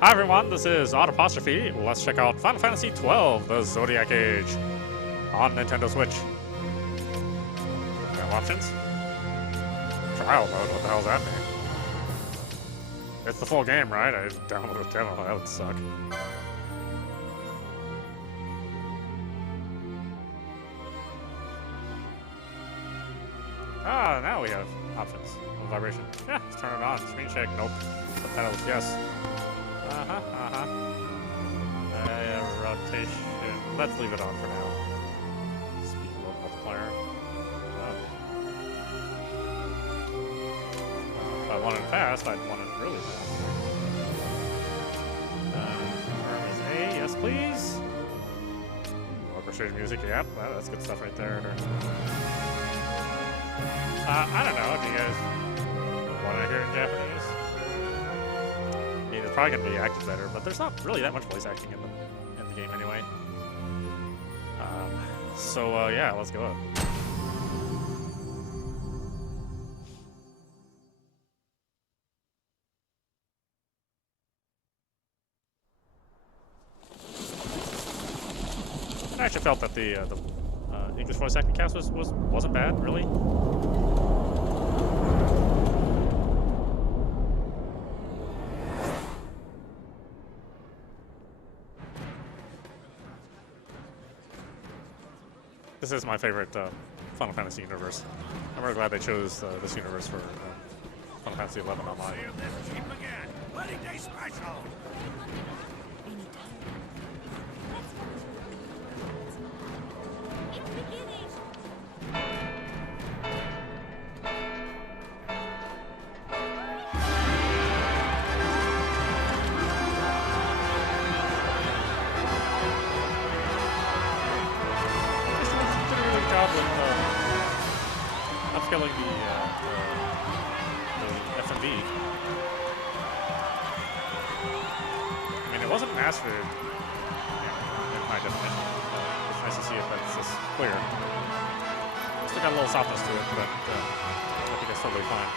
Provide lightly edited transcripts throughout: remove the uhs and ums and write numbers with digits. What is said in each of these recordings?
Hi everyone, this is audap. Let's check out Final Fantasy XII, the Zodiac Age, on Nintendo Switch. We have options. Trial mode, what the hell does that mean? It's the full game, right? I just downloaded a demo, that would suck. Ah, now we have options. Vibration. Yeah, let's turn it on. Screen shake, nope. Subtitles, yes. Rotation. Let's leave it on for now. Speed mode multiplier. If I want it fast, I'd want it really fast. Arm is A, yes please. Orchestrated music, yep, that's good stuff right there. I don't know, do you guys want to hear it in Japanese? I mean, it's probably going to be acted better, but there's not really that much voice acting in the game anyway. Yeah, let's go. I actually felt that the English voice acting cast wasn't bad, really. This is my favorite Final Fantasy universe. I'm really glad they chose this universe for Final Fantasy XI Online. Upscaling the FMV. I mean, it wasn't mastered in high definition. It's nice to see it, but it's just clear. Still got a little softness to it, but I think it's totally fine.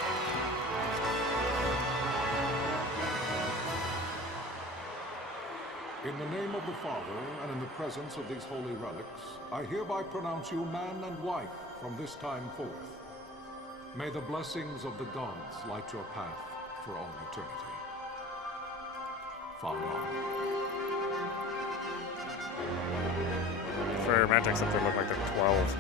In the name of the Father, and in the presence of these holy relics, I hereby pronounce you man and wife from this time forth. May the blessings of the gods light your path for all eternity. Vaan. It's very romantic, except they look like they're 12.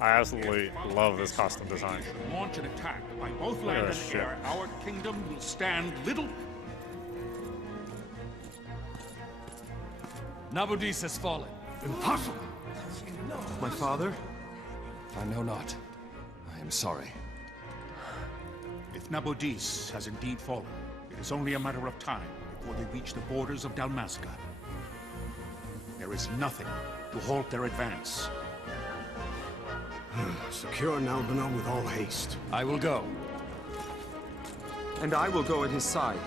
I absolutely love this costume design. Launch an attack by both land and air. Our kingdom will stand little. Nabudis has fallen. Impossible. My father? I know not. I am sorry. If Nabudis has indeed fallen, it is only a matter of time before they reach the borders of Dalmasca. There is nothing to halt their advance. Secure Nalbina with all haste. I will go. And I will go at his side.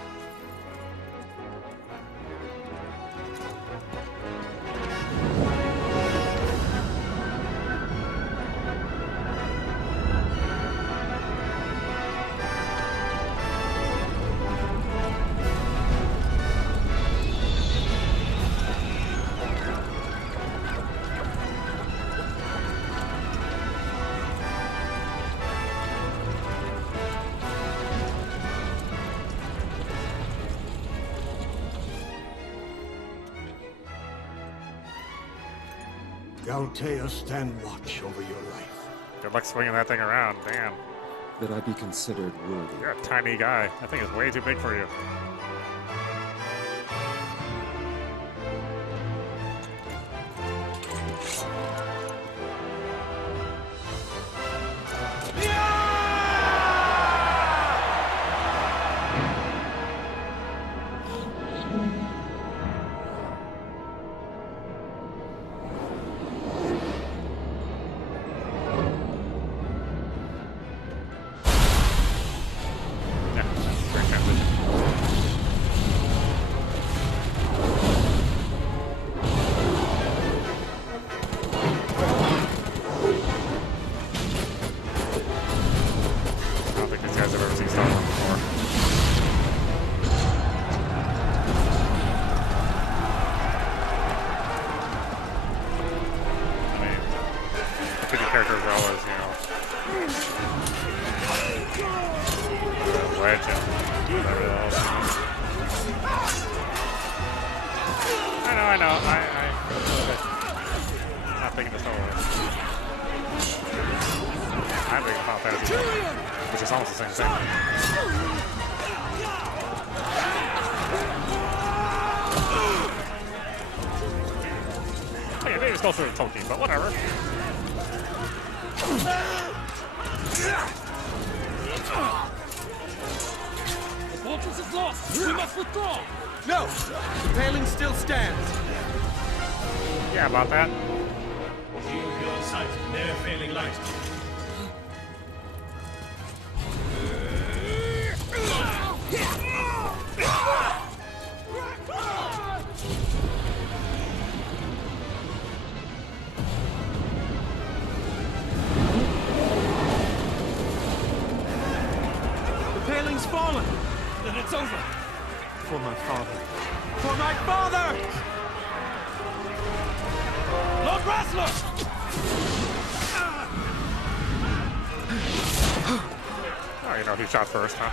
Altea, stand watch over your life. Good luck swinging that thing around, damn. That I be considered worthy. You're a tiny guy. That thing is way too big for you. seen Star Wars before. I mean, the two characters are always, you know, legend, whatever else. I know. I'm not thinking of Star Wars. I'm thinking Final Fantasy, which is almost the same thing. Okay, they just go through the Tolkien, but whatever. The fortress is lost! We must withdraw! No! The paling still stands. Yeah, about that. Shield beyond sight, near failing light. The paling's fallen. Then it's over. For my father. For my father! Lord Rassler! Oh, you know, he shot first, huh?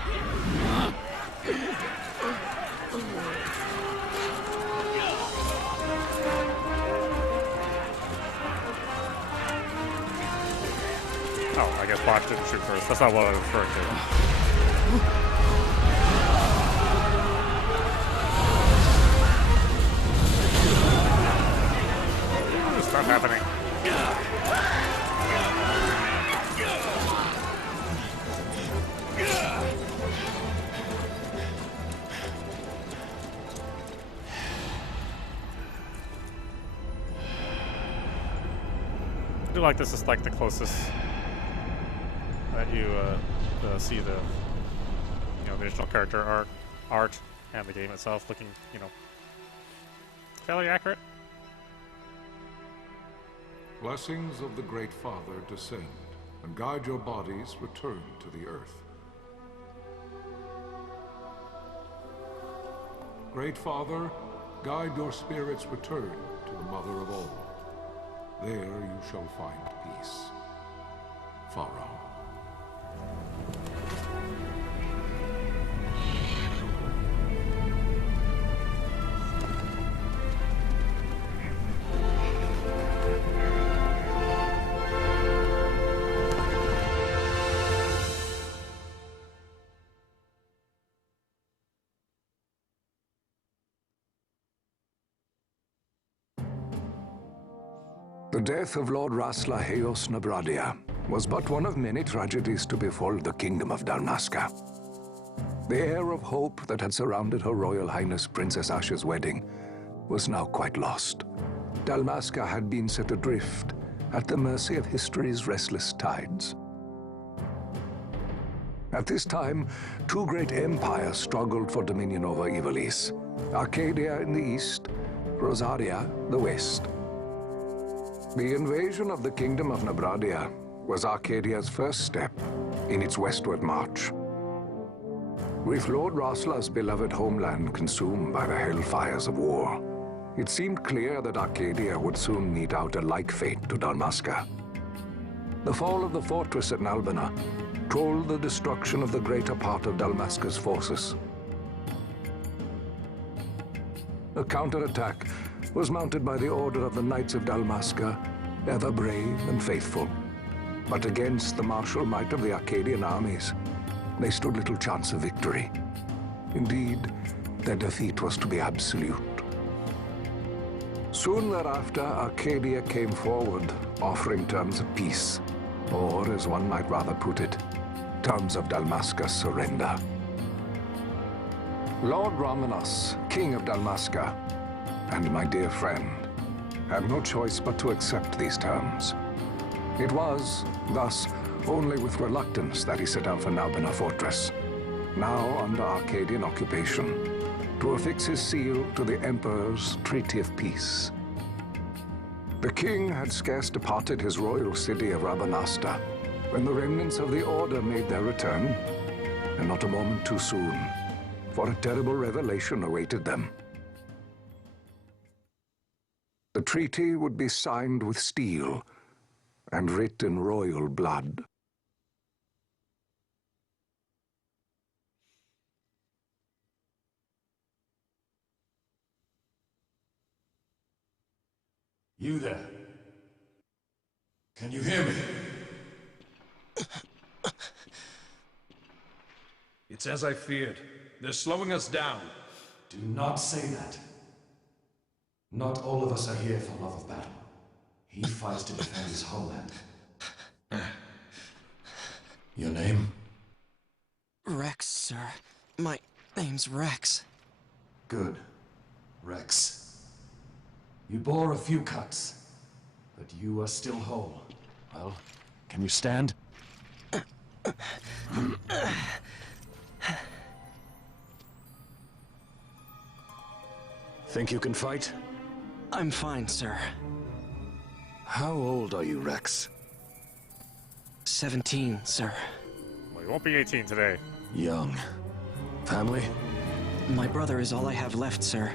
Oh, I guess Botch didn't shoot first. That's not what I was referring to. What's happening? I do like this is like the closest that you see the the original character art and the game itself looking fairly accurate. Blessings of the Great Father descend, and guide your bodies return to the earth. Great Father, guide your spirits return to the Mother of all. There you shall find peace. Pharaoh. The death of Lord Rassler Heos Nabradia was but one of many tragedies to befall the Kingdom of Dalmasca. The air of hope that had surrounded Her Royal Highness Princess Ashe's wedding was now quite lost. Dalmasca had been set adrift at the mercy of history's restless tides. At this time, two great empires struggled for dominion over Ivalice: Arcadia in the east, Rosaria the west. The invasion of the Kingdom of Nabradia was Arcadia's first step in its westward march. With Lord Rassler's beloved homeland consumed by the hellfires of war, it seemed clear that Arcadia would soon mete out a like fate to Dalmasca. The fall of the fortress at Nalbina told the destruction of the greater part of Dalmasca's forces. A counterattack was mounted by the order of the Knights of Dalmasca, ever brave and faithful. But against the martial might of the Arcadian armies, they stood little chance of victory. Indeed, their defeat was to be absolute. Soon thereafter, Arcadia came forward, offering terms of peace, or, as one might rather put it, terms of Dalmasca's surrender. Lord Rabanastre, King of Dalmasca, and my dear friend, had no choice but to accept these terms. It was, thus, only with reluctance that he set out for Nalbina Fortress, now under Arcadian occupation, to affix his seal to the Emperor's Treaty of Peace. The king had scarce departed his royal city of Rabanastre when the remnants of the Order made their return, and not a moment too soon, for a terrible revelation awaited them. The treaty would be signed with steel and writ in royal blood. You there? Can you hear me? It's as I feared. They're slowing us down. Do not say that. Not all of us are here for love of battle. He fights to defend his homeland. Your name? Rex, sir. My name's Rex. Good. Rex. You bore a few cuts, but you are still whole. Well, can you stand? Think you can fight? I'm fine, sir. How old are you, Rex? 17, sir. Well, you won't be 18 today. Young. Family? My brother is all I have left, sir.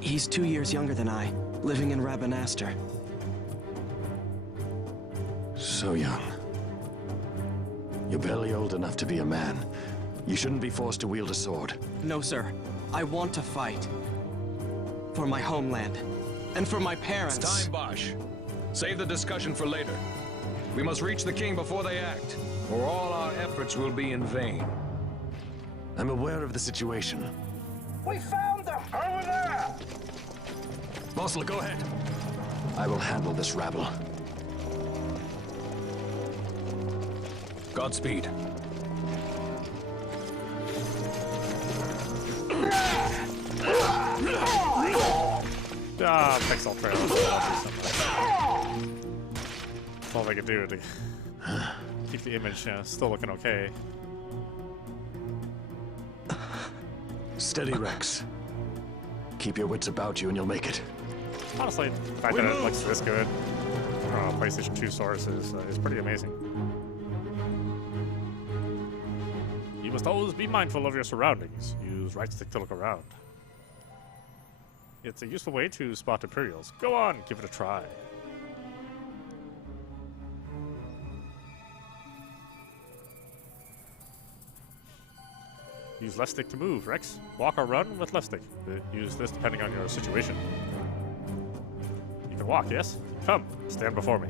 He's 2 years younger than I, living in Rabanastre. So young. You're barely old enough to be a man. You shouldn't be forced to wield a sword. No, sir. I want to fight. For my homeland. And for my parents. It's time, Bosch. Save the discussion for later. We must reach the king before they act, or all our efforts will be in vain. I'm aware of the situation. We found them! Over there! Mossel, go ahead. I will handle this rabble. Godspeed. Pixel trail. That's all they can do to keep the image still looking okay. Steady, Rex. Keep your wits about you and you'll make it. Honestly, the fact that it looks this good from a PlayStation 2 source is pretty amazing. You must always be mindful of your surroundings. Use right stick to look around. It's a useful way to spot Imperials. Go on, give it a try. Use left stick to move, Rex. Walk or run with left stick. Use this depending on your situation. You can walk, yes? Come, stand before me.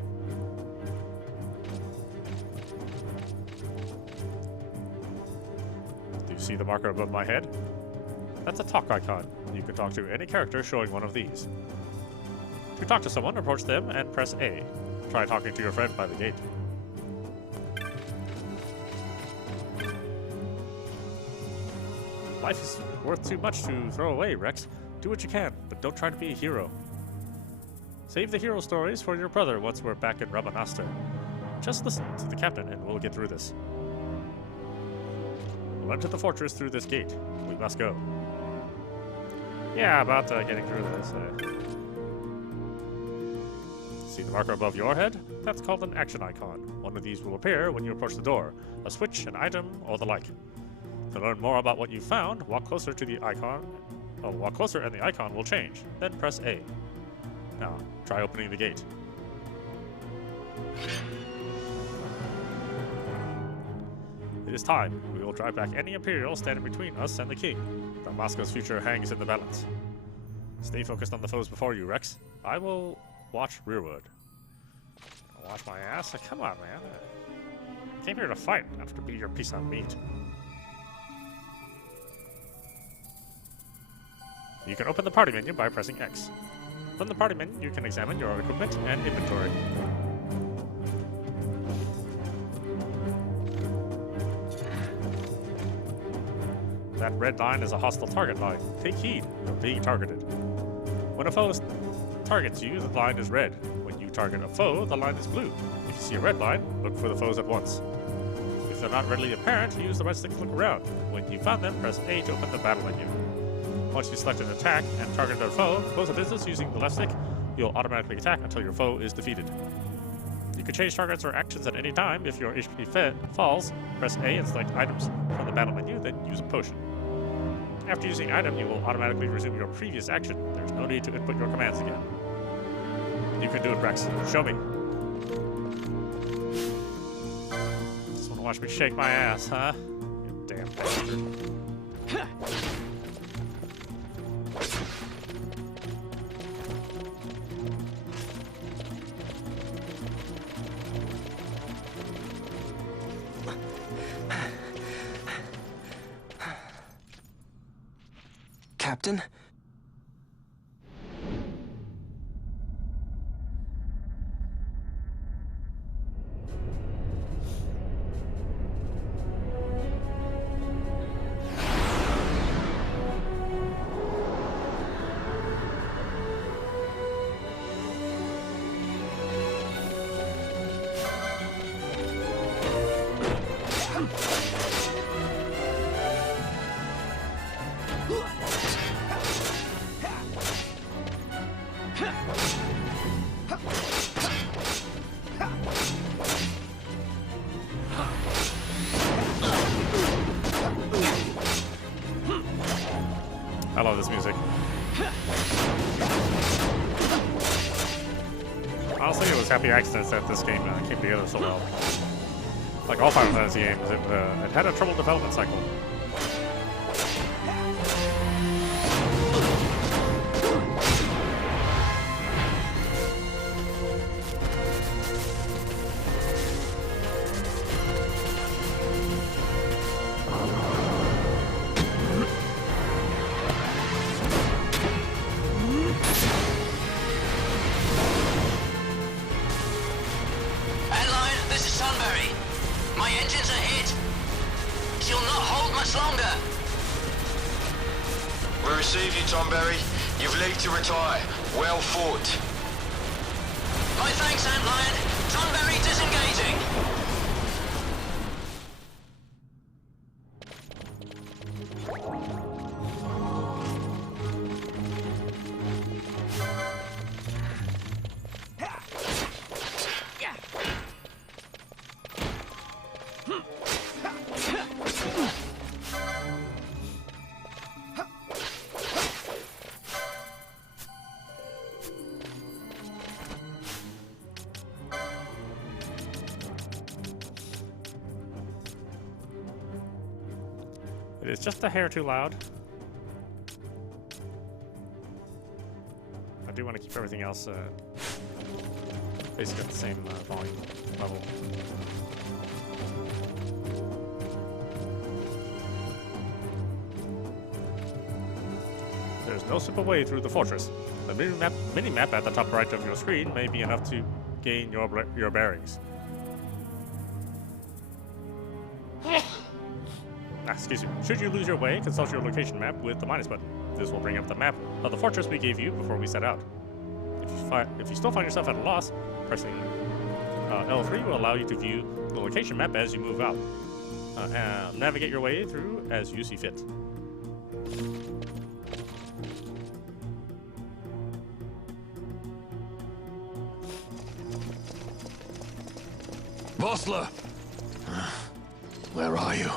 Do you see the marker above my head? That's a talk icon. You can talk to any character showing one of these. To talk to someone, approach them and press A. Try talking to your friend by the gate. Life is worth too much to throw away, Rex. Do what you can, but don't try to be a hero. Save the hero stories for your brother once we're back in Rabanastre. Just listen to the captain and we'll get through this. We'll enter the fortress through this gate. We must go. Yeah, about getting through this. See the marker above your head? That's called an action icon. One of these will appear when you approach the door. A switch, an item, or the like. To learn more about what you found, walk closer to the icon. Oh, walk closer and the icon will change. Then press A. Now, try opening the gate. It is time. We will drive back any Imperial standing between us and the king. Dalmasca's future hangs in the balance. Stay focused on the foes before you, Rex. I will watch rearward. I'll watch my ass? Come on, man. I came here to fight, not to be your piece of meat. You can open the party menu by pressing X. From the party menu, you can examine your equipment and inventory. That red line is a hostile target line. Take heed, you're being targeted. When a foe targets you, the line is red. When you target a foe, the line is blue. If you see a red line, look for the foes at once. If they're not readily apparent, use the right stick to look around. When you found them, press A to open the battle menu. Once you select an attack and target a foe, close the business using the left stick. You'll automatically attack until your foe is defeated. You can change targets or actions at any time. If your HP falls, press A and select items from the battle menu, then use a potion. After using item, you will automatically resume your previous action. There's no need to input your commands again. You can do it, Rex. Show me. Just want to watch me shake my ass, huh? You damn bastard. Captain? I love this music. Honestly, it was happy accidents that this game came together so well. Like all Final Fantasy games, it had a troubled development cycle. It's just a hair too loud. I do want to keep everything else basically at the same volume level. There's no simple way through the fortress. The mini-map at the top right of your screen may be enough to gain your bearings. Excuse me. Should you lose your way, consult your location map with the minus button. This will bring up the map of the fortress we gave you before we set out. If you still find yourself at a loss, pressing L3 will allow you to view the location map as you move out. Navigate your way through as you see fit. Vossler! Where are you?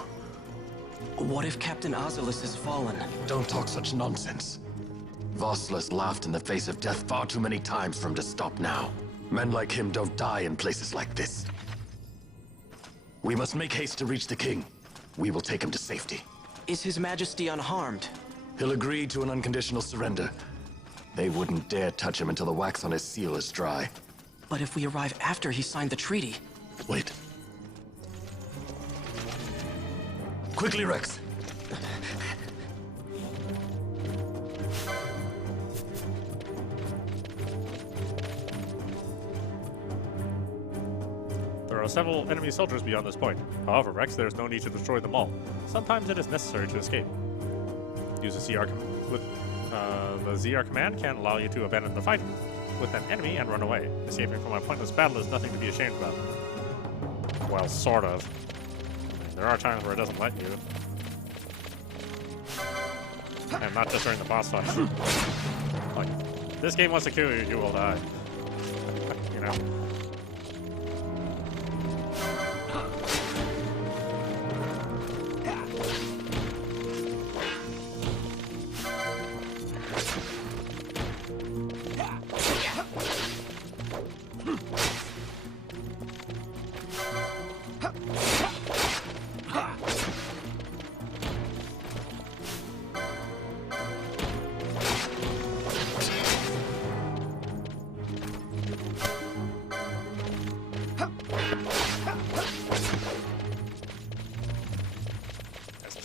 What if Captain Ivalice has fallen? Don't talk such nonsense. Vossler's laughed in the face of death far too many times for him to stop now. Men like him don't die in places like this. We must make haste to reach the king. We will take him to safety. Is His Majesty unharmed? He'll agree to an unconditional surrender. They wouldn't dare touch him until the wax on his seal is dry. But if we arrive after he signed the treaty... Wait. Quickly, Rex. There are several enemy soldiers beyond this point. However, Rex, there is no need to destroy them all. Sometimes it is necessary to escape. Use the ZR the ZR command can allow you to abandon the fight with an enemy and run away. Escaping from a pointless battle is nothing to be ashamed about. Well, sort of. There are times where it doesn't let you. And not just during the boss fight. Like, this game wants to kill you, you will die. You know.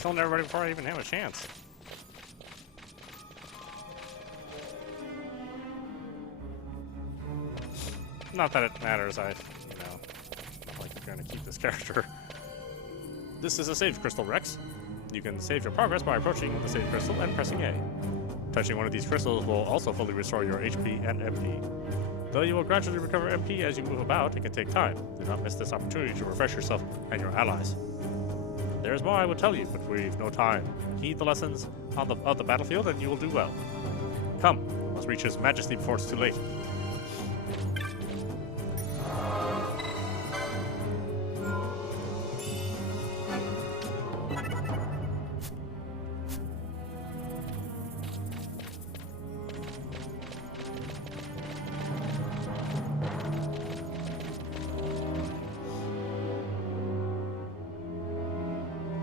killing everybody before I even have a chance. Not that it matters, I like going to keep this character. This is a save crystal, Rex. You can save your progress by approaching the save crystal and pressing A. Touching one of these crystals will also fully restore your HP and MP. Though you will gradually recover MP as you move about, it can take time. Do not miss this opportunity to refresh yourself and your allies. There's more I would tell you, but we've no time. Heed the lessons of the battlefield and you will do well. Come, we must reach His Majesty before it's too late.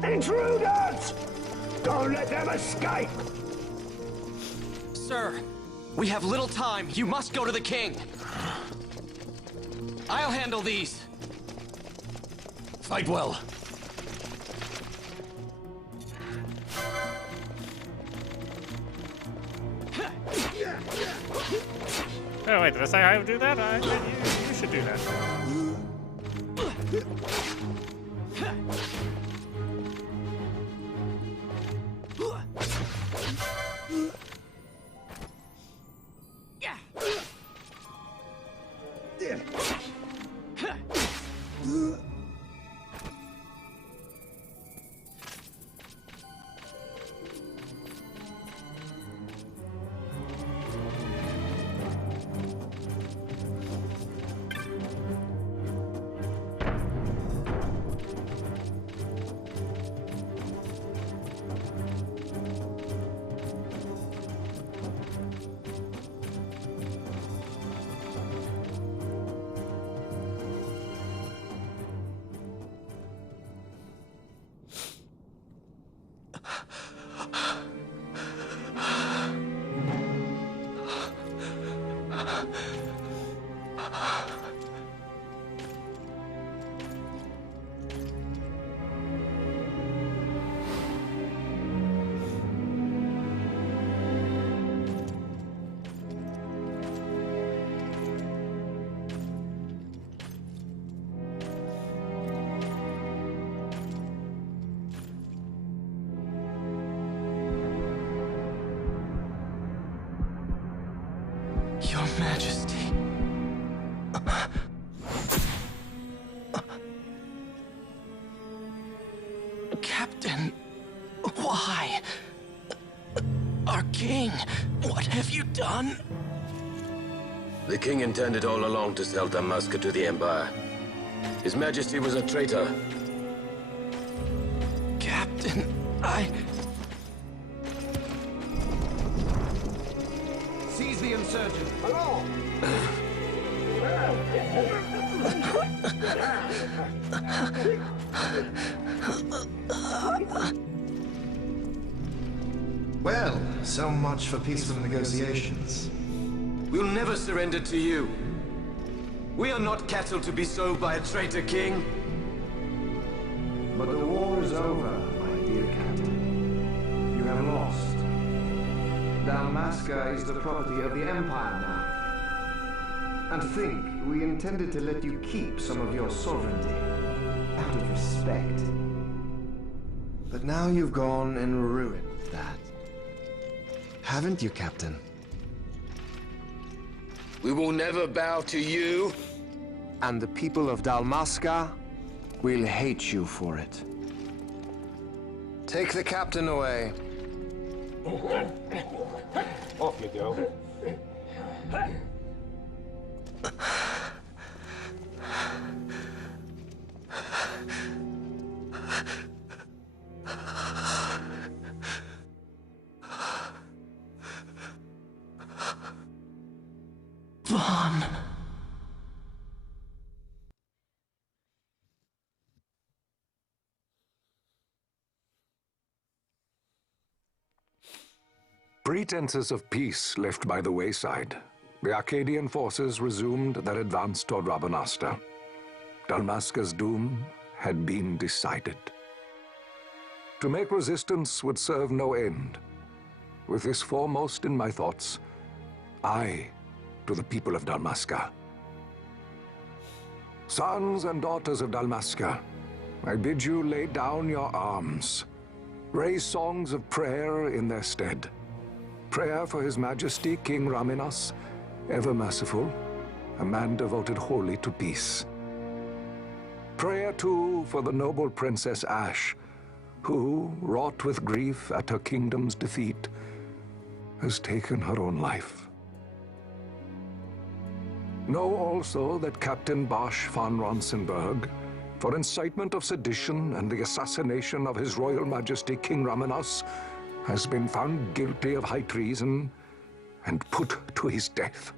Intruders! Don't let them escape! Sir, we have little time. You must go to the king. I'll handle these. Fight well. Oh wait, did I say I would do that? You should do that. Your Majesty. Captain, why? Our king, what have you done? The king intended all along to sell Dalmasca to the Empire. His Majesty was a traitor. Captain, Seize the insurgent. Along! Well, so much for peaceful negotiations. We'll never surrender to you. We are not cattle to be sold by a traitor king. But the war is over, my dear captain. You have lost. Dalmasca is the property of the Empire now. And to think, we intended to let you keep some of your sovereignty, out of respect. But now you've gone and ruined that. Haven't you, Captain? We will never bow to you. And the people of Dalmasca will hate you for it. Take the captain away. Off you go. Vaan. Pretenses of peace left by the wayside, the Arcadian forces resumed their advance toward Rabanastre. Dalmasca's doom had been decided. To make resistance would serve no end. With this foremost in my thoughts, I to the people of Dalmasca. Sons and daughters of Dalmasca, I bid you lay down your arms. Raise songs of prayer in their stead. Prayer for His Majesty King Rabanastre, ever merciful, a man devoted wholly to peace. Prayer, too, for the noble Princess Ashe, who, wrought with grief at her kingdom's defeat, has taken her own life. Know also that Captain Bosch von Ronsenberg, for incitement of sedition and the assassination of His Royal Majesty King Rabanastre, has been found guilty of high treason and put to his death.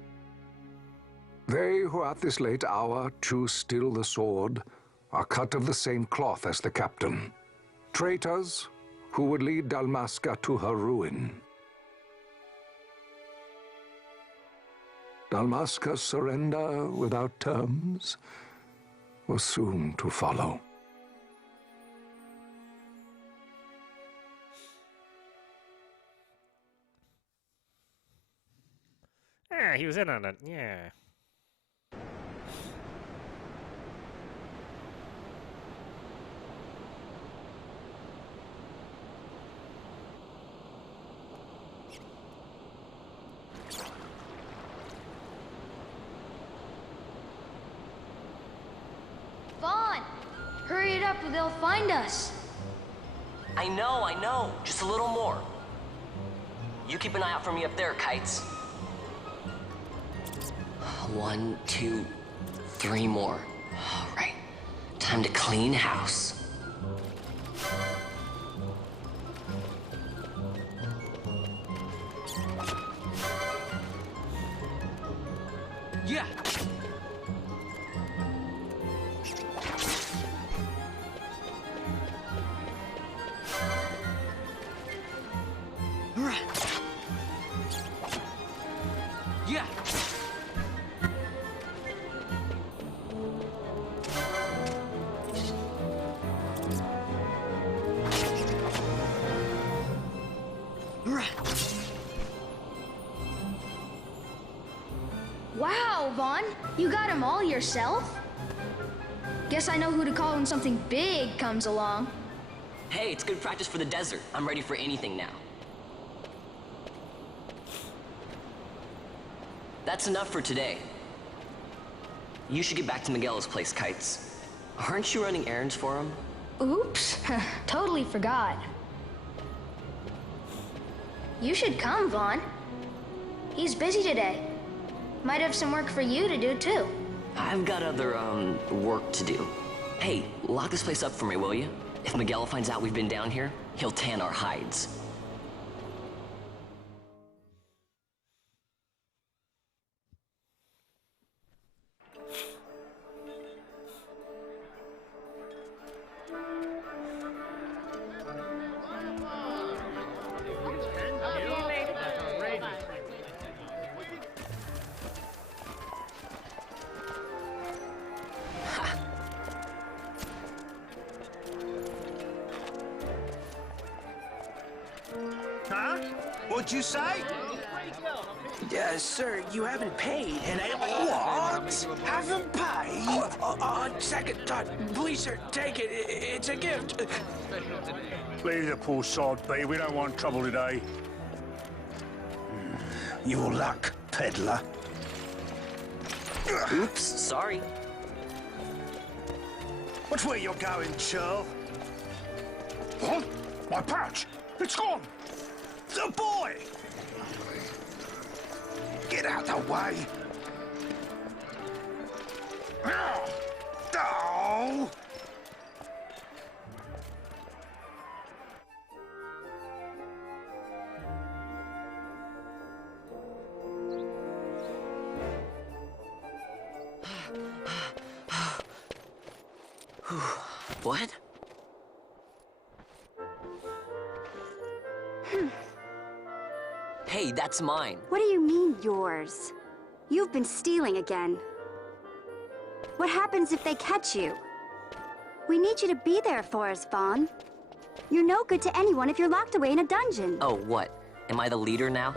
They who at this late hour choose still the sword are cut of the same cloth as the captain. Traitors who would lead Dalmasca to her ruin. Dalmasca's surrender without terms was soon to follow. Yeah, he was in on it, yeah. Vaan! Hurry it up or they'll find us. I know. Just a little more. You keep an eye out for me up there, Kites. 1, 2, 3 more. All right. Time to clean house. Yeah. Yeah. Wow, Vaan! You got them all yourself? Guess I know who to call when something big comes along. Hey, it's good practice for the desert. I'm ready for anything now. That's enough for today. You should get back to Miguel's place, Kites. Aren't you running errands for him? Oops, totally forgot. You should come, Vaan. He's busy today. Might have some work for you to do, too. I've got other, work to do. Hey, lock this place up for me, will you? If Miguel finds out we've been down here, he'll tan our hides. Huh? What'd you say? Sir, you haven't paid, and I... What? Haven't paid? On second thought, please, sir, take it. It's a gift. Leave the poor sod be. We don't want trouble today. Your luck, peddler. Oops, sorry. Watch where you're going, churl. What? My pouch! It's gone! The boy! Get out the way! Oh! What? Hey, that's mine. What do you mean, yours? You've been stealing again. What happens if they catch you? We need you to be there for us, Vaan. You're no good to anyone if you're locked away in a dungeon. Oh, what? Am I the leader now?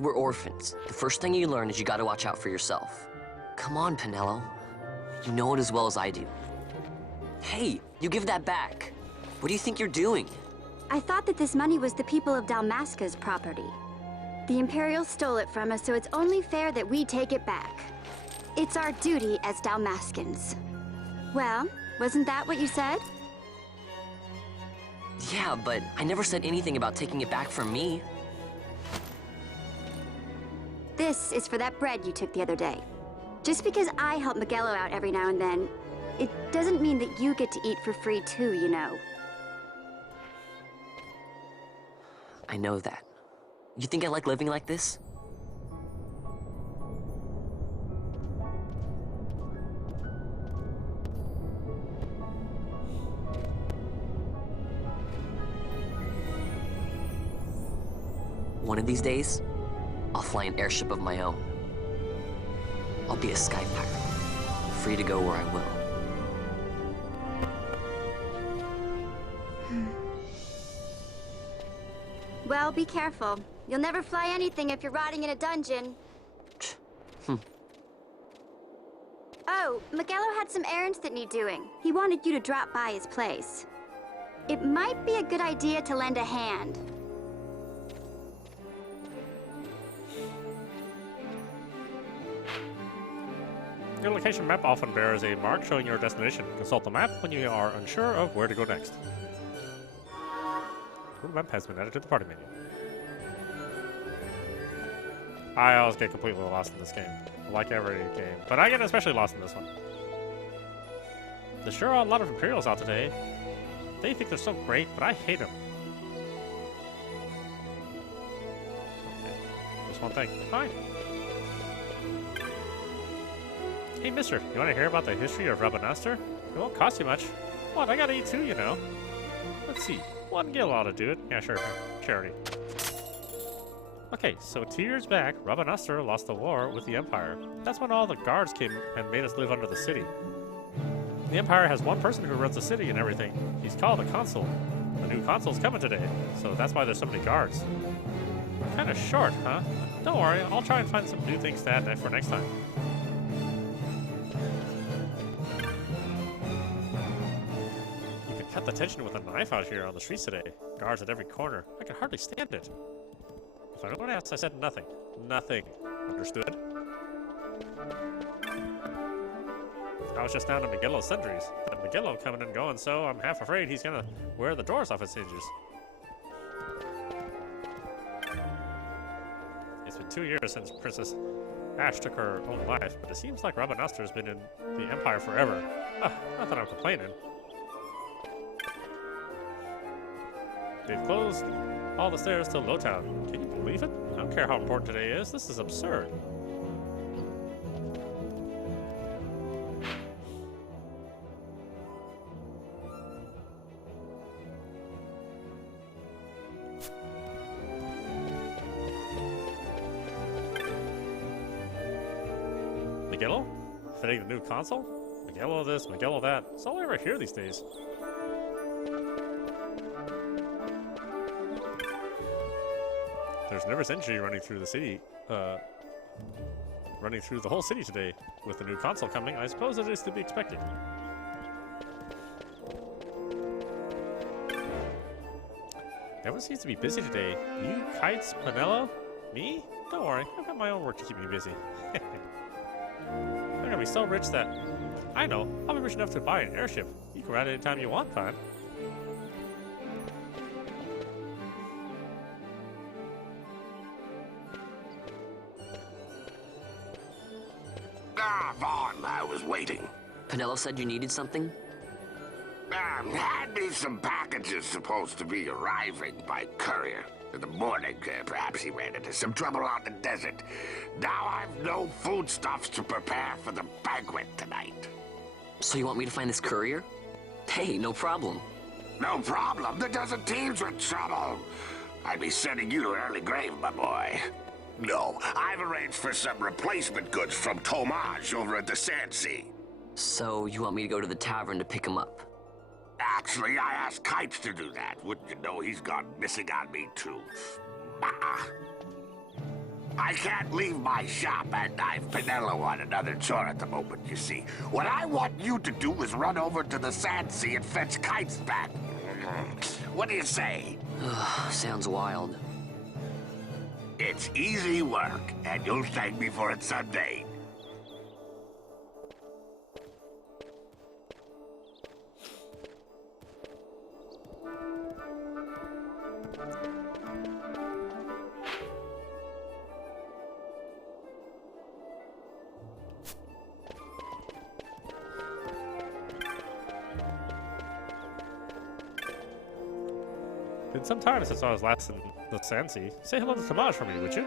We're orphans. The first thing you learn is you gotta watch out for yourself. Come on, Penelo. You know it as well as I do. Hey, you give that back. What do you think you're doing? I thought that this money was the people of Dalmasca's property. The Imperials stole it from us, so it's only fair that we take it back. It's our duty as Dalmascans. Well, wasn't that what you said? Yeah, but I never said anything about taking it back from me. This is for that bread you took the other day. Just because I help Miguelo out every now and then, it doesn't mean that you get to eat for free too, you know. I know that. You think I like living like this? One of these days, I'll fly an airship of my own. I'll be a sky pirate, free to go where I will. Well, be careful. You'll never fly anything if you're rotting in a dungeon. Oh, Miguelo had some errands that need doing. He wanted you to drop by his place. It might be a good idea to lend a hand. Your location map often bears a mark showing your destination. Consult the map when you are unsure of where to go next. The map has been added to the party menu. I always get completely lost in this game, like every game, but I get especially lost in this one. There's sure are a lot of Imperials out today. They think they're so great, but I hate them. Okay, just one thing. Fine. Hey, mister, you want to hear about the history of Rabanastre? It won't cost you much. What, I gotta eat too, you know. Let's see. One gil ought to do it. Yeah, sure. Charity. Okay, so 2 years back, Rabanastre lost the war with the Empire. That's when all the guards came and made us live under the city. The Empire has one person who runs the city and everything. He's called a consul. The new consul's coming today, so that's why there's so many guards. Kind of short, huh? Don't worry, I'll try and find some new things to add for next time. Cut the tension with a knife out here on the streets today. Guards at every corner. I can hardly stand it. If anyone asks, I said nothing. Nothing. Understood? I was just down to Miguelo's sentries. But Miguelo coming and going, so I'm half afraid he's gonna wear the doors off his hinges. It's been 2 years since Princess Ashe took her own life, but it seems like Rabanastre's been in the Empire forever. Not that I'm complaining. They've closed all the stairs to Lowtown. Can you believe it? I don't care how important today is. This is absurd. Miguelo? Fitting the new console? Miguelo this, Miguelo that. That's all I ever hear these days. There's nervous energy running through the city, running through the whole city today. With the new console coming, I suppose it is to be expected. Everyone seems to be busy today. You, Kites, Penelo, me? Don't worry, I've got my own work to keep me busy. I'm gonna be so rich that... I know, I'll be rich enough to buy an airship. You can ride it anytime you want, Vaan. Vaan, I was waiting. Penelo said you needed something? Had me some packages supposed to be arriving by courier. In the morning, perhaps he ran into some trouble out in the desert. Now I've no foodstuffs to prepare for the banquet tonight. So you want me to find this courier? Hey, no problem. No problem. The desert teems with trouble. I'd be sending you to an early grave, my boy. No, I've arranged for some replacement goods from Tomage over at the Sandsea. So you want me to go to the tavern to pick him up? Actually, I asked Kites to do that. Wouldn't you know he's gone missing on me, too? I can't leave my shop, and I've Pinello on another chore at the moment, you see. What I want you to do is run over to the Sand Sea and fetch Kites back. What do you say? Sounds wild. It's easy work, and you'll thank me for it someday. Been some time since I was last in the Sand Sea. Say hello to Tamaj for me, would you?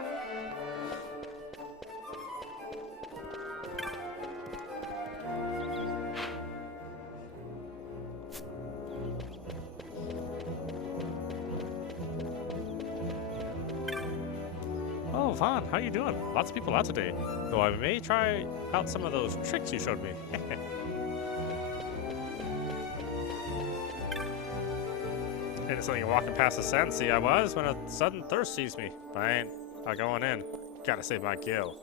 Oh, Vaan, how you doing? Lots of people out today. Though I may try out some of those tricks you showed me. Innocently walking past the Sand Sea I was when a sudden thirst seized me. But I ain't going in. Gotta save my gill.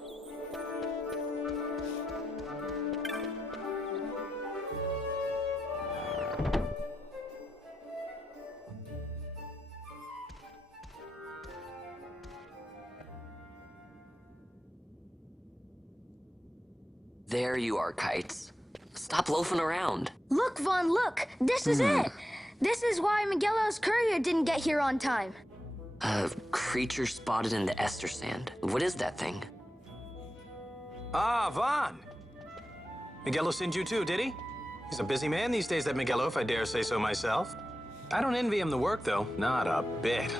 There you are, Kites. Stop loafing around. Look, Vaan, look! This is it! This is why Miguelo's courier didn't get here on time. A creature spotted in the ester sand. What is that thing? Ah, Vaan! Miguelo sent you too, did he? He's a busy man these days, that Miguelo, if I dare say so myself. I don't envy him the work, though. Not a bit.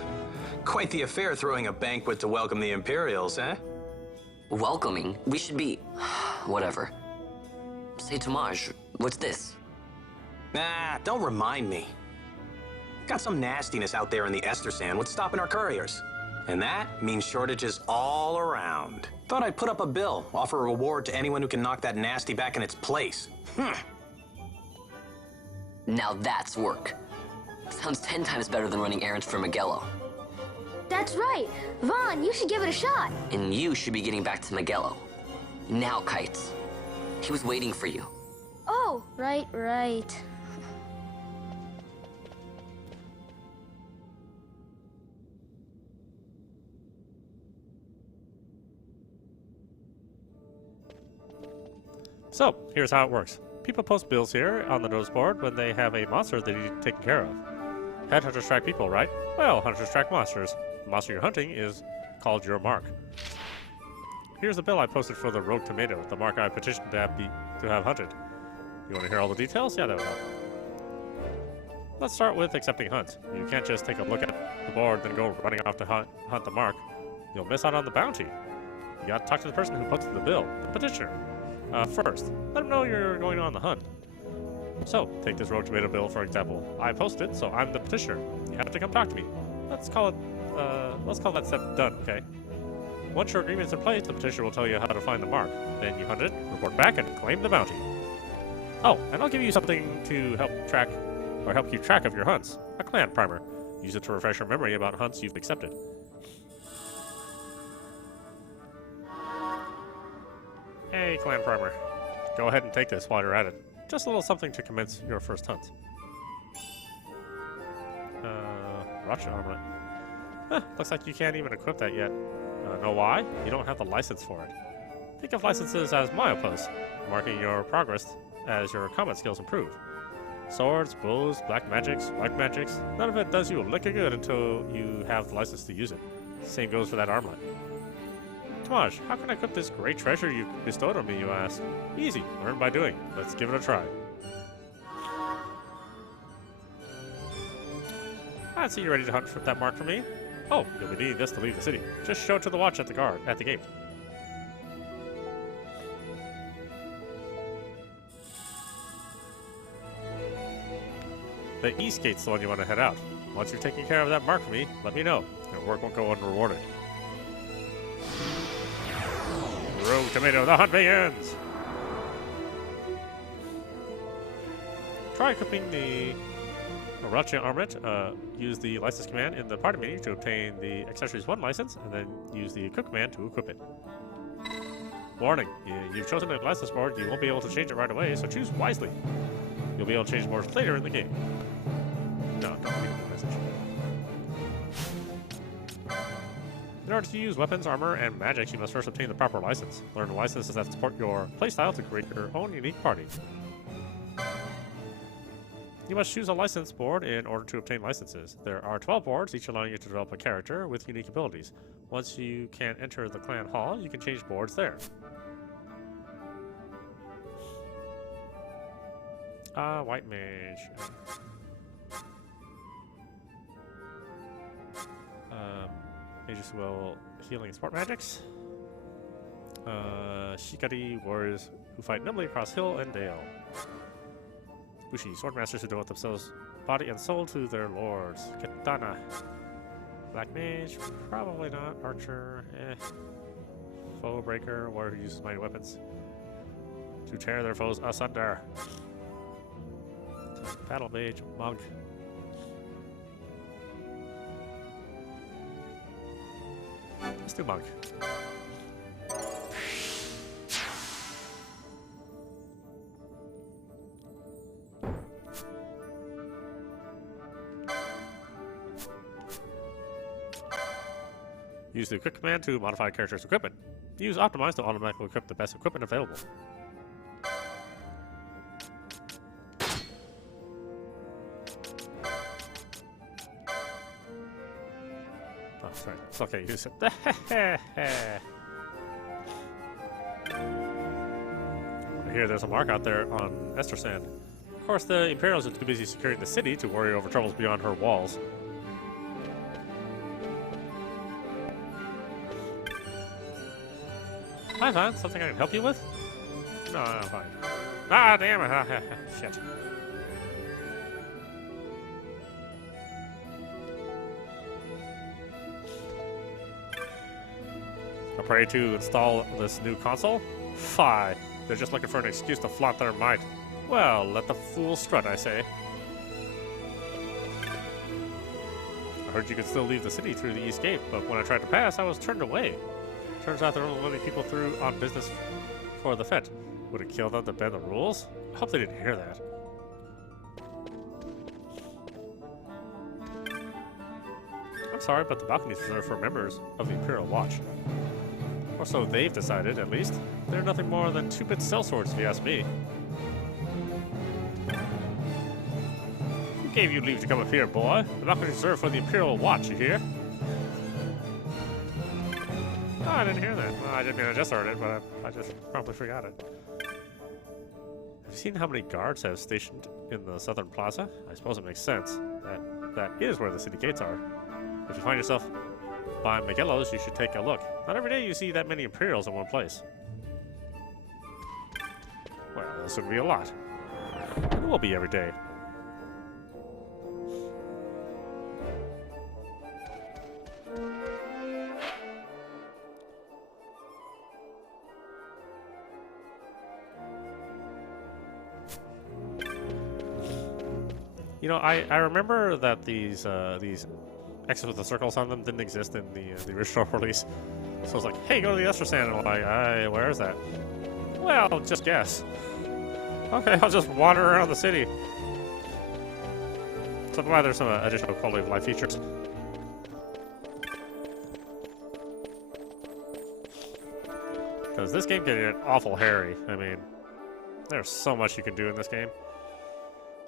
Quite the affair throwing a banquet to welcome the Imperials, eh? Welcoming? We should be... whatever. Say, Tamaj, what's this? Nah, don't remind me. Got some nastiness out there in the ester sand. What's stopping our couriers? And that means shortages all around. Thought I'd put up a bill, offer a reward to anyone who can knock that nasty back in its place. Now that's work. Sounds 10 times better than running errands for Miguelo. That's right. Vaan, you should give it a shot. And you should be getting back to Miguelo. Now, Kites. He was waiting for you. Oh, right. So, here's how it works. People post bills here on the notice board when they have a monster they need taken care of. Headhunters track people, right? Well, hunters track monsters. The monster you're hunting is called your mark. Here's the bill I posted for the rogue tomato, the mark I petitioned to have hunted. You want to hear all the details? Yeah, that would help. Let's start with accepting hunts. You can't just take a look at the board then go running off to hunt the mark. You'll miss out on the bounty. You gotta talk to the person who posted the bill, the petitioner. First, let them know you're going on the hunt. So, take this rogue tomato bill for example. I posted it, so I'm the petitioner. You have to come talk to me. Let's call that step done, okay? Once your agreement's in place, the petitioner will tell you how to find the mark. Then you hunt it, report back, and claim the bounty. Oh, and I'll give you something to help keep track of your hunts. A clan primer. Use it to refresh your memory about hunts you've accepted. Hey, clan primer. Go ahead and take this while you're at it. Just a little something to commence your first hunt. Rocha armlet. Looks like you can't even equip that yet. Know why? You don't have the license for it. Think of licenses as mileposts, marking your progress as your combat skills improve. Swords, bows, black magics, white magics, none of it does you a lick of good until you have the license to use it. Same goes for that armlet. Tamaj, how can I equip this great treasure you bestowed on me, you ask? Easy, learn by doing. Let's give it a try. I see you're ready to hunt for that mark for me. Oh, you'll be needing this to leave the city. Just show it to the watch at the gate. The east gate's the one you want to head out. Once you've taken care of that mark for me, let me know. Your work won't go unrewarded. Rogue tomato, the hunt begins! try equipping the Rache armament. Use the license command in the party menu to obtain the Accessories 1 license, and then use the equip command to equip it. Warning, you've chosen a license board, you won't be able to change it right away, so choose wisely. You'll be able to change boards later in the game. No, don't read the message. In order to use weapons, armor, and magics, you must first obtain the proper license. Learn the licenses that support your playstyle to create your own unique party. You must choose a license board in order to obtain licenses. There are 12 boards, each allowing you to develop a character with unique abilities. Once you can enter the clan hall, you can change boards there. White mage. Mages will healing and support magics. Shikari warriors who fight nimbly across hill and dale. Bushi, swordmasters who devote themselves body and soul to their lords. Katana. Black mage, probably not. Archer, Foe breaker, warrior who uses mighty weapons to tear their foes asunder. Battle mage, monk. Let's do monk. Use the equip command to modify a character's equipment. Use optimize to automatically equip the best equipment available. Oh, sorry. It's okay, use it. I hear there's a mark out there on Estersand. Of course, the Imperials are too busy securing the city to worry over troubles beyond her walls. Hi, Vaan. Something I can help you with? No, I'm fine. Ah, damn it. Shit. I pray to install this new console? Fie. They're just looking for an excuse to flaunt their might. Well, let the fool strut, I say. I heard you could still leave the city through the east gate, but when I tried to pass, I was turned away. Turns out there were only letting people through on business for the fete. Would it kill them to bend the rules? I hope they didn't hear that. I'm sorry, but the balcony is reserved for members of the Imperial Watch. Or so they've decided, at least. They're nothing more than two-bit sellswords, if you ask me. Who gave you leave to come up here, boy? The balcony is reserved for the Imperial Watch, you hear? Oh, I didn't hear that. Well, I didn't mean I just heard it, but I just probably forgot it. Have you seen how many guards have stationed in the southern plaza? I suppose it makes sense. That is where the city gates are. If you find yourself by Magello's, you should take a look. Not every day you see that many Imperials in one place. Well, this would be a lot. It will be every day. You know, I remember that these X's with the circles on them didn't exist in the original release. So I was like, hey, go to the Estersand, and I'm like, where is that? Well, just guess. Okay, I'll just wander around the city. So why there's some additional quality of life features. Because this game can get awful hairy. I mean, there's so much you can do in this game.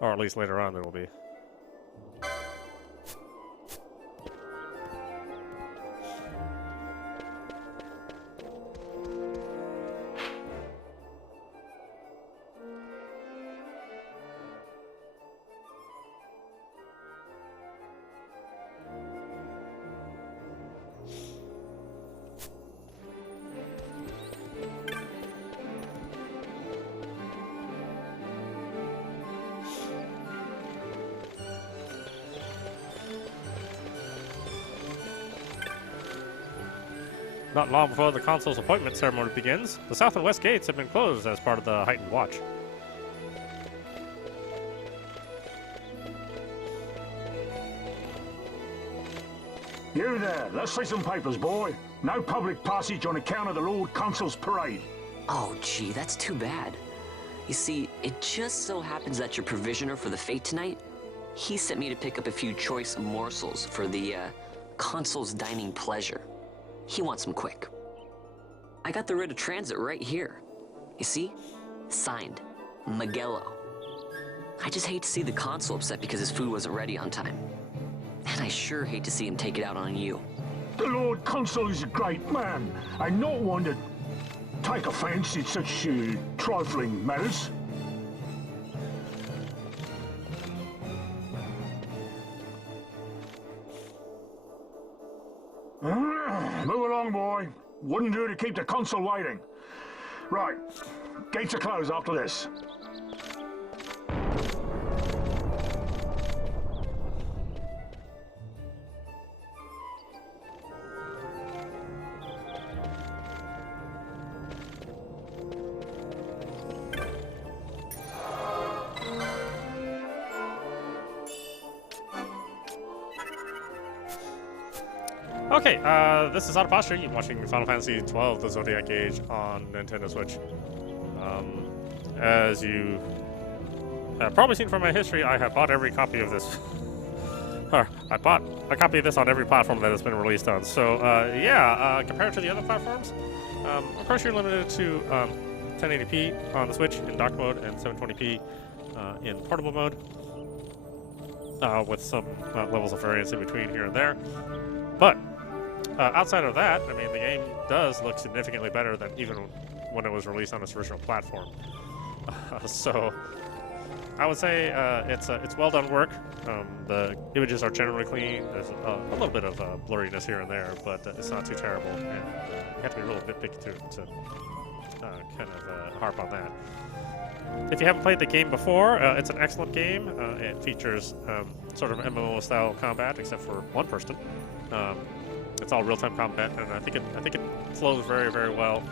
Or at least later on there will be. Not long before the consul's appointment ceremony begins, the south and west gates have been closed as part of the heightened watch. You there, let's see some papers, boy. No public passage on account of the Lord Consul's parade. Oh, gee, that's too bad. You see, it just so happens that your provisioner for the fete tonight, he sent me to pick up a few choice morsels for the, Consul's dining pleasure. He wants them quick. I got the writ of transit right here. You see? Signed, Miguelo. I just hate to see the Consul upset because his food wasn't ready on time. And I sure hate to see him take it out on you. The Lord Consul is a great man, and not one to take offense in such trifling matters. Move along, boy. Wouldn't do to keep the Consul waiting. Right, gates are closed after this. Okay, this is Audap. You're watching Final Fantasy XII, the Zodiac Age on Nintendo Switch. As you have probably seen from my history, I have bought every copy of this. I bought a copy of this on every platform that it's been released on. So, compared to the other platforms, of course you're limited to 1080p on the Switch in dock mode and 720p in portable mode, with some levels of variance in between here and there. But outside of that, I mean, the game does look significantly better than even when it was released on its original platform. So I would say it's well done work. The images are generally clean. There's a little bit of blurriness here and there, but it's not too terrible. And you have to be a little bit picky to kind of harp on that. If you haven't played the game before, it's an excellent game. It features sort of MMO-style combat, except for one person. It's all real-time combat, and I think it flows very, very well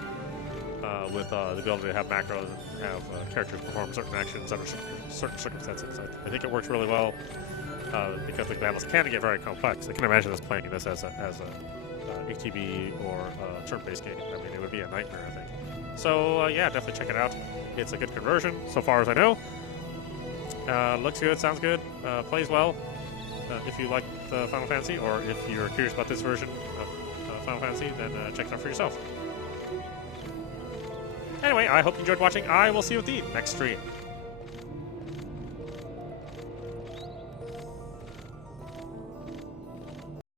with the ability to have macros and have characters perform certain actions under certain circumstances. I think it works really well because the battles can get very complex. I can imagine us playing this as a ATB or a turn-based game. I mean, it would be a nightmare, I think. So yeah, definitely check it out. It's a good conversion, so far as I know. Looks good, sounds good, plays well. If you like the Final Fantasy, or if you're curious about this version of Final Fantasy, then check it out for yourself. Anyway, I hope you enjoyed watching. I will see you at the next stream.